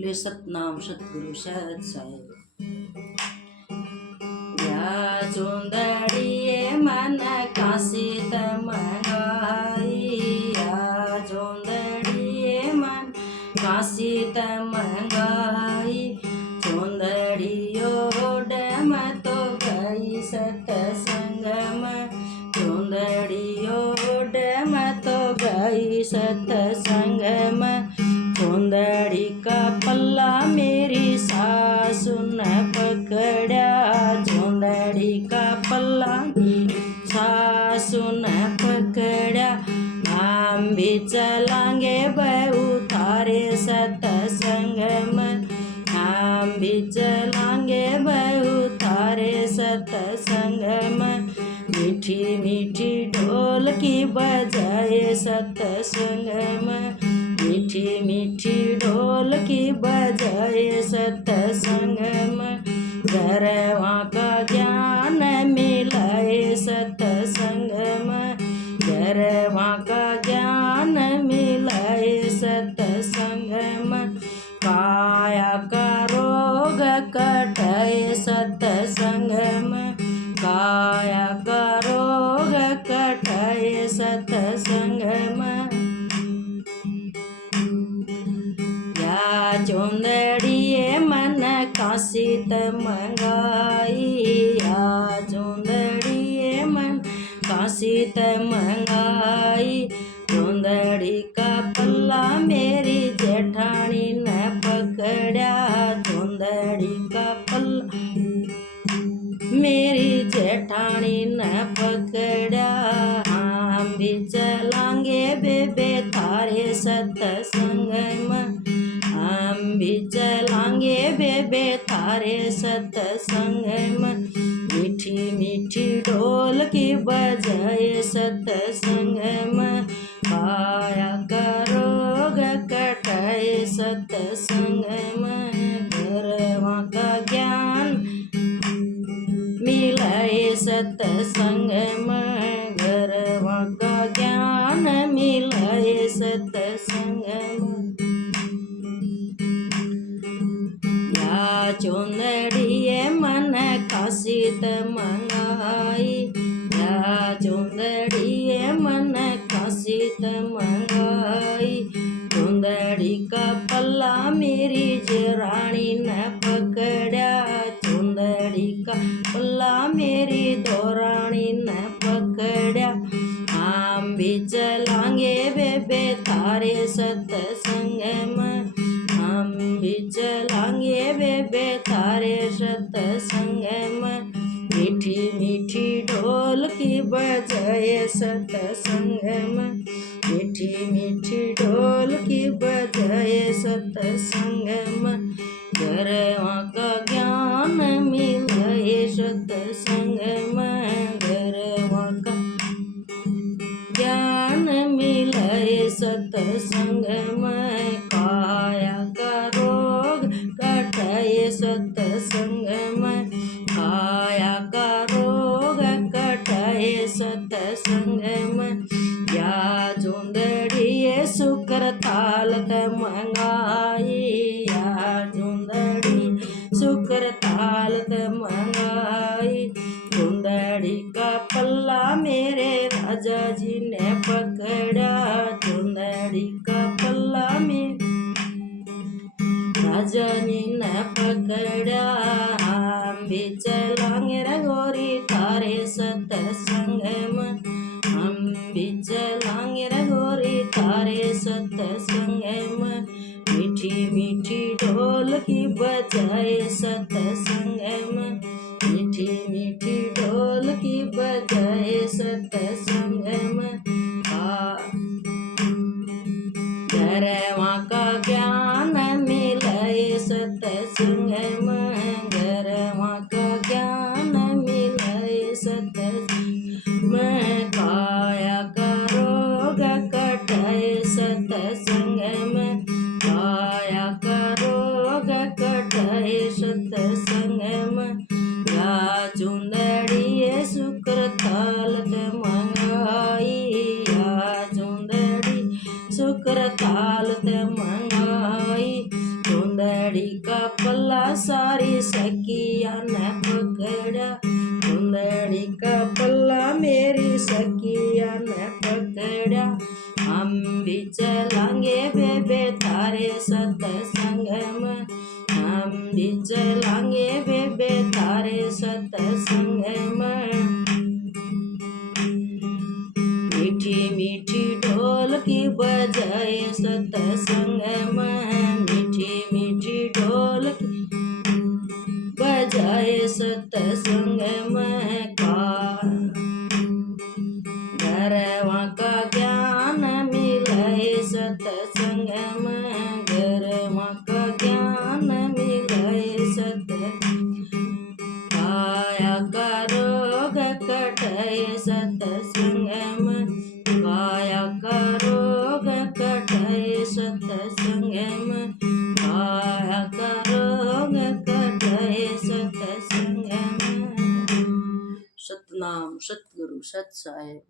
बोले सतनाम सतगुरु सत साहेब। या चोंदड़िए मन काशी मंगाई, या चोंदड़िए मन काशी मंगाई। चोंदड़ियो डम तो गई सतसंग में, चोंदड़ियो डम तो गई सतसंग में। चोंदड़ी का पल्ला मेरी सासु न पकड़ा, चोंदड़ी का पल्ला सासु न पकड़ा। हम भी चलांगे बहू थारे सतसंग में, हम भी चलांगे बहू थारे सतसंग में। मीठी मीठी ढोल की बजाए सतसंग में, मीठी मीठी ढोल की बजाए सतसंग में। गरवा का ज्ञान मिलाए सतसंग में, गरवा का ज्ञान मिलाए सतसंग में। काया का रोग कटाए सतसंग में, काया का रोग कटाए सतसंग में। या चोंदड़िए मन काशी मंगाई, या चोंदड़िए मन काशी मंगाई। चोंदड़ी का पल्ला मेरी जेठानी ने पकड़ा, चोंदड़ी का पल्ला मेरी जेठानी ने पकड़ा। हम भी चलांगे बेबे थारे सतसंग में, हम भी चलांगे बेबे थारे सतसंग में। मीठी मीठी ढोल की बजाए सतसंग में। काया का रोग कटाए सतसंग में, गरवा का ज्ञान मिलाए सतसंग में, गरवा का ज्ञान मिलाए सतसंग में। या चोंदड़िए मन काशी मंगाई, या चोंदड़िए मन काशी मंगाई। चोंदड़ी का पल्ला मेरी जेरानी ने पकड़ा, चोंदड़ी का पल्ला मेरी दोरानी ने पकड़ा। हम भी चलांगे बेबे थारे सतसंग में, हम भी चलांगे बेबे थारे सतसंग में। मीठी मीठी ढोल की बजाए सतसंग में, मीठी मीठी ढोल की बजाए सतसंग में। गरवा का ज्ञान मिलाए सतसंग में, गरवा का ज्ञान मिलाए सतसंग में। काया का रोग कटाए सतसंग में, काया का रोग कटाए सतसंग में। या चोंदड़िए शुक्र थाल मंगाई, या चोंदड़ी शुक्र थाल मंगाई। चोंदड़ी का पल्ला मेरे राजा जी ने पकड़ा, चोंदड़ी का पल्ला में राजा जी ने पकड़ा। हम भी चलांगे रघोरी थारे सतसंग में, हम भी चलांगे रघोरी थारे सतसंग में। मीठी मीठी ढोल की बजाए सतसंग में, मीठी मीठी ढोल की बजाए सतसंग में। गरवा का ज्ञान मिलाए सतसंग में, गरवा का ज्ञान मिलाए सतसंग में। काया का रोग कटाए सतसंग में, काया का रोग कटाए सतसंग में। या चोंदड़िए शुक्र थाल मंगाई, या चोंदड़ी शुक्र थाल मंगाई। चोंदड़ी कुंदड़ी का पल्ला सारी सखिया ने पकड़ा, कुंदड़ी का पल्ला मेरी सखिया ने पकड़ा। हम भी चलांगे बेबे थारे सत्संग में, हम भी चलांगे बेबे थारे सत्संग में। मीठी मीठी ढोल की बजाए सत्संग में, मीठी मीठी ढोल की बजाए सत्संग में। घरवा का ज्ञान मिले सत्संग में, घरवा का ज्ञान मिले सत्संग। काया का रोग कटाए सत्संग में, काया का रोग कटाए सत्संग में, काया का रोग कटाए सत्संग में। सतनाम सतगुरु सत साहिब।